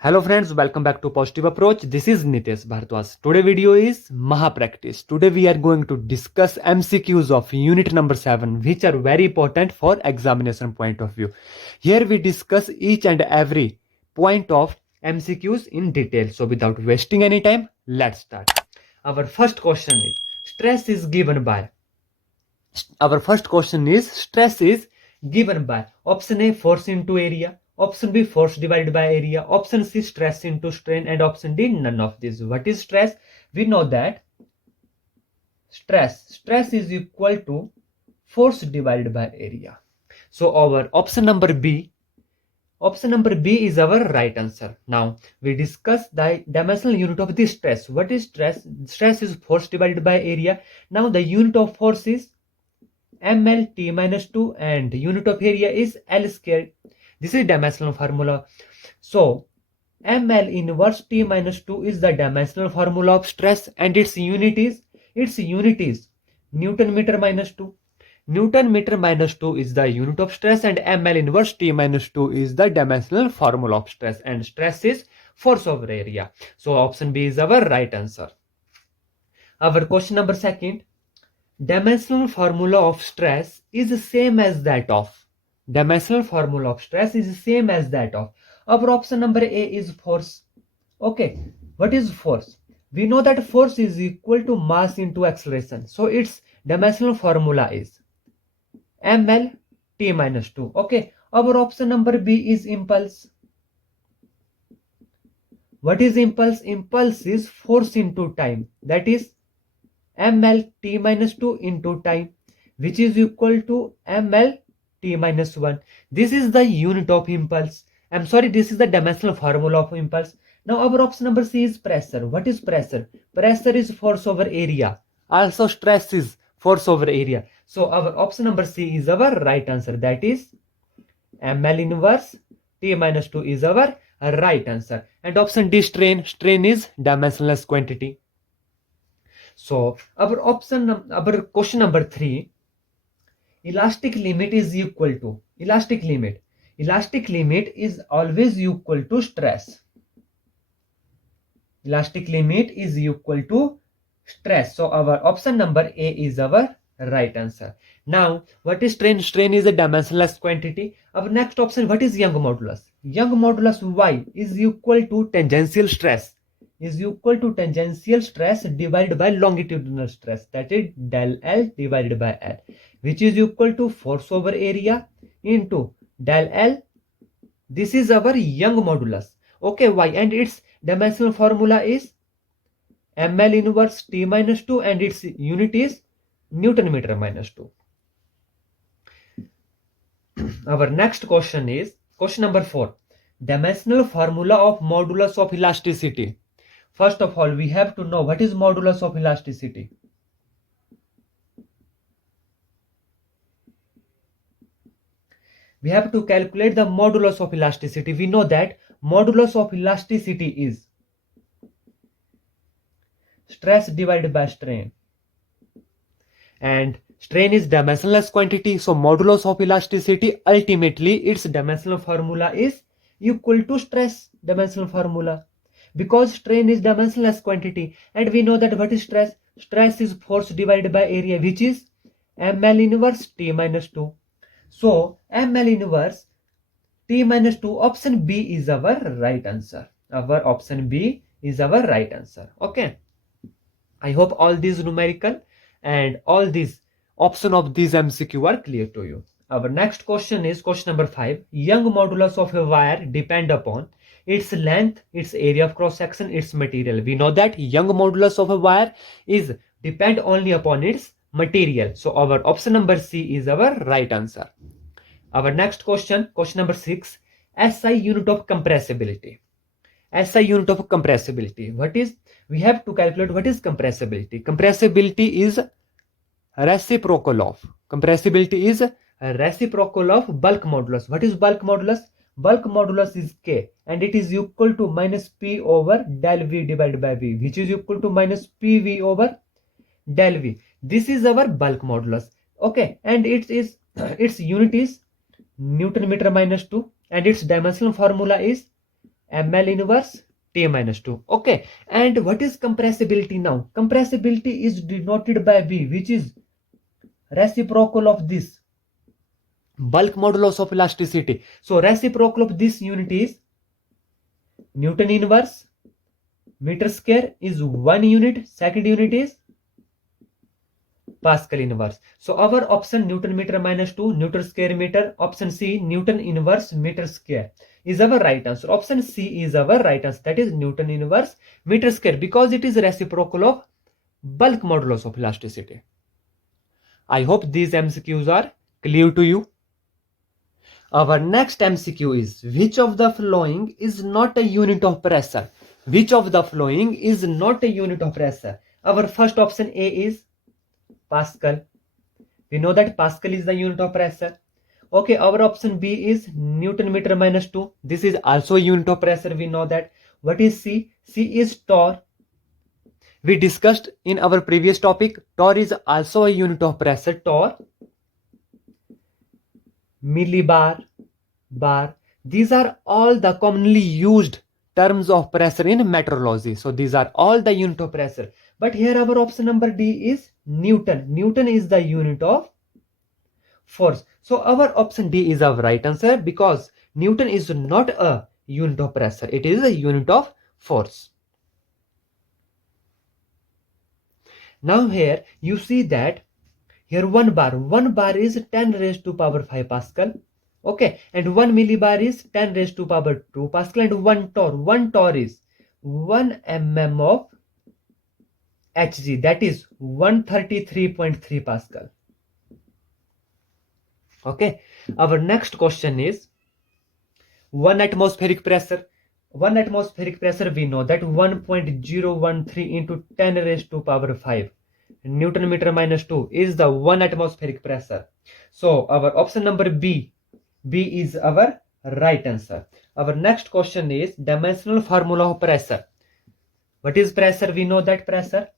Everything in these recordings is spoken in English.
Hello friends, welcome back to Positive Approach. This is Nitesh Bhartwas. Today video is Maha Practice. Today we are going to discuss MCQs of unit number 7 which are very important for examination point of view. Here we discuss each and every point of MCQs in detail. So without wasting any time, let's start. Our first question is stress is given by option A force into area, option B force divided by area, option C stress into strain, and option D none of these. What is stress? We know that stress is equal to force divided by area. So our option number B is our right answer. Now we discuss the dimensional unit of this stress. What is stress? Stress is force divided by area. Now the unit of force is ml t minus 2 and unit of area is L squared. This is dimensional formula. So ml inverse t minus 2 is the dimensional formula of stress and its unit is Newton meter minus 2. Newton meter minus 2 is the unit of stress and ml inverse t minus 2 is the dimensional formula of stress, and stress is force over area. So option B is our right answer. Our question number second. Dimensional formula of stress is the same as that of. Our option number A is force. Okay, what is force? We know that force is equal to mass into acceleration. So its dimensional formula is ml t minus 2. Okay, our option number B is impulse. What is impulse? Impulse is force into time. That is ml t minus 2 into time, which is equal to ml t minus 1. This is the unit of impulse. This is the dimensional formula of impulse. Now our option number C is pressure. What is pressure? Pressure is force over area. Also stress is force over area. So our option number C is our right answer. That is ml inverse t minus 2 is our right answer. And option D, strain. Strain is dimensionless quantity. So our question number 3, elastic limit is equal to elastic limit is always equal to stress. Elastic limit is equal to stress. So our option number A is our right answer. Now what is strain? Strain is a dimensionless quantity. Our next option, what is Young modulus? Young modulus Y is equal to tangential stress divided by longitudinal stress, that is del L divided by L, which is equal to force over area into del L. This is our Young modulus. Okay, Y, and its dimensional formula is ml inverse t minus 2 and its unit is Newton meter minus 2. Our next question is question number 4, dimensional formula of modulus of elasticity. First of all, we have to know what is modulus of elasticity. We have to calculate the modulus of elasticity. We know that modulus of elasticity is stress divided by strain, and strain is dimensionless quantity. So modulus of elasticity, ultimately its dimensional formula is equal to stress dimensional formula, because strain is dimensionless quantity, and we know that what is stress? Stress is force divided by area, which is ml inverse t minus 2. So ml inverse t minus 2, option B is our right answer. Our option B is our right answer. Okay, I hope all these numerical and all these option of these MCQ are clear to you. Our next question is question number 5. Young modulus of a wire depend upon its length, its area of cross section, its material. We know that Young modulus of a wire is depend only upon its material. So our option number C is our right answer. Our next question, question number 6, SI unit of compressibility. SI unit of compressibility. What is? We have to calculate what is compressibility. Compressibility is reciprocal of bulk modulus. What is bulk modulus? Bulk modulus is K, and it is equal to minus P over del V divided by V, which is equal to minus PV over del V. This is our bulk modulus. Okay, and its unit is Newton meter minus 2, and its dimensional formula is ml inverse T minus 2. Okay, and what is compressibility now? Compressibility is denoted by B, which is reciprocal of this bulk modulus of elasticity. So reciprocal of this unit is Newton inverse meter square is 1 unit, second unit is Pascal inverse. So our option Newton meter minus 2 Newton square meter, option C Newton inverse meter square is our right answer. Option C is our right answer, that is Newton inverse meter square, because it is reciprocal of bulk modulus of elasticity. I hope these MCQs are clear to you. Our next MCQ is, which of the following is not a unit of pressure? Which of the following is not a unit of pressure? Our first option A is Pascal. We know that Pascal is the unit of pressure. Okay, our option B is Newton meter minus 2. This is also a unit of pressure. We know that. What is C? C is torr. We discussed in our previous topic, torr is also a unit of pressure. Torr, millibar, bar. These are all the commonly used terms of pressure in meteorology. So these are all the unit of pressure. But here our option number D is Newton. Newton is the unit of force. So our option D is our right answer, because Newton is not a unit of pressure. It is a unit of force. Now here you see that here one bar is 10 raised to power 5 Pascal. Okay, and 1 millibar is 10 raised to power 2 Pascal, and one torr is 1 mm of Hg, that is 133.3 Pascal. Okay, our next question is 1 atmospheric pressure. 1 atmospheric pressure, we know that 1.013 into 10 raised to power 5 Newton meter minus 2 is the 1 atmospheric pressure. So our option number B is our right answer. Our next question is dimensional formula of pressure. What is pressure? We know that pressure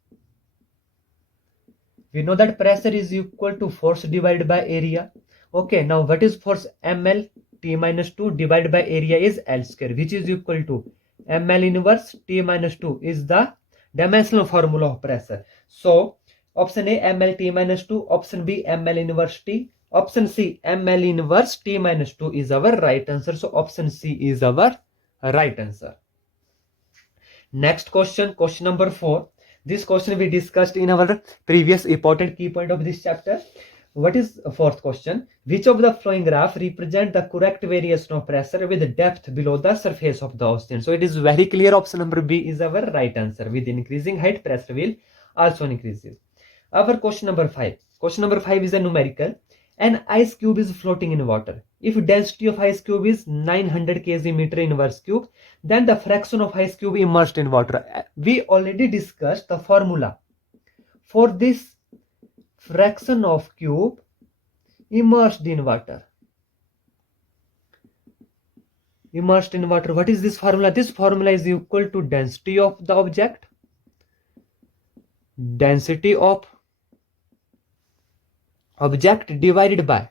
is equal to force divided by area. Okay, now what is force? ml T minus 2 divided by area is L square, which is equal to ml inverse T minus 2 is the dimensional formula of pressure. So option A ml T minus 2, option B ml inverse T, option C ml inverse T minus 2 is our right answer. So option C is our right answer. Next question, question number 4. This question we discussed in our previous important key point of this chapter. What is fourth question? Which of the flowing graph represent the correct variation of pressure with depth below the surface of the ocean? So it is very clear, option number B is our right answer. With increasing height, pressure will also increases. Our question number 5. Question number 5 is a numerical. An ice cube is floating in water. If density of ice cube is 900 kg meter inverse cube, then the fraction of ice cube immersed in water. We already discussed the formula for this fraction of cube immersed in water. Immersed in water. What is this formula? This formula is equal to density of the object, density of object divided by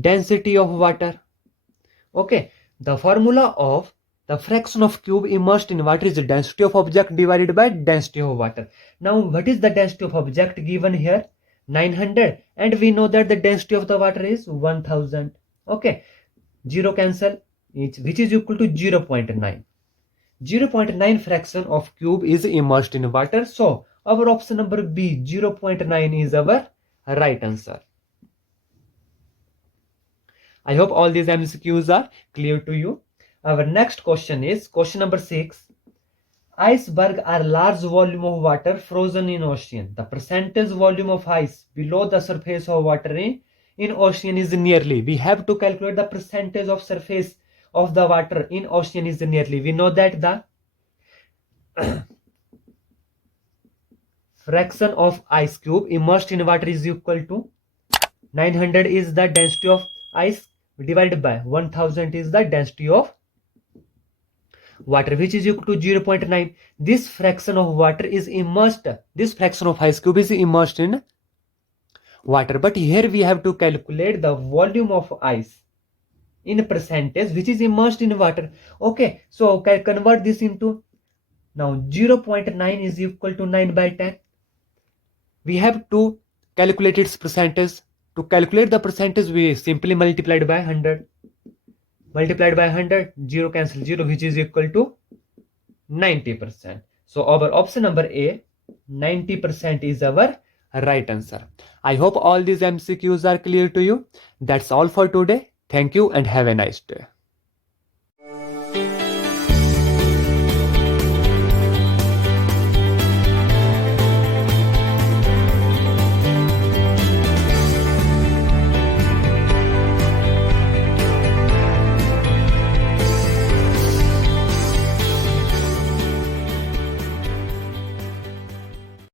density of water. Okay, the formula of the fraction of cube immersed in water is the density of object divided by density of water. Now what is the density of object given here? 900, and we know that the density of the water is 1000. Okay, 0 cancel, which is equal to 0.9. 0.9 fraction of cube is immersed in water. So our option number B, 0.9 is our right answer. I hope all these MCQs are clear to you. Our next question is question number 6. Iceberg are large volume of water frozen in ocean. The percentage volume of ice below the surface of water in ocean is nearly. We have to calculate the percentage of surface of the water in ocean is nearly. We know that the fraction of ice cube immersed in water is equal to 900 is the density of ice divided by 1000 is the density of water, which is equal to 0.9. This fraction of water is immersed, this fraction of ice cube is immersed in water, but here we have to calculate the volume of ice. in percentage which is immersed in water. Okay, so can convert this into, now 0.9 is equal to 9 by 10. We have to calculate its percentage. To calculate the percentage, we simply multiplied by 100. Multiplied by 100, 0 cancel 0, which is equal to 90%. So our option number A, 90% is our right answer. I hope all these MCQs are clear to you. That's all for today. Thank you and have a nice day.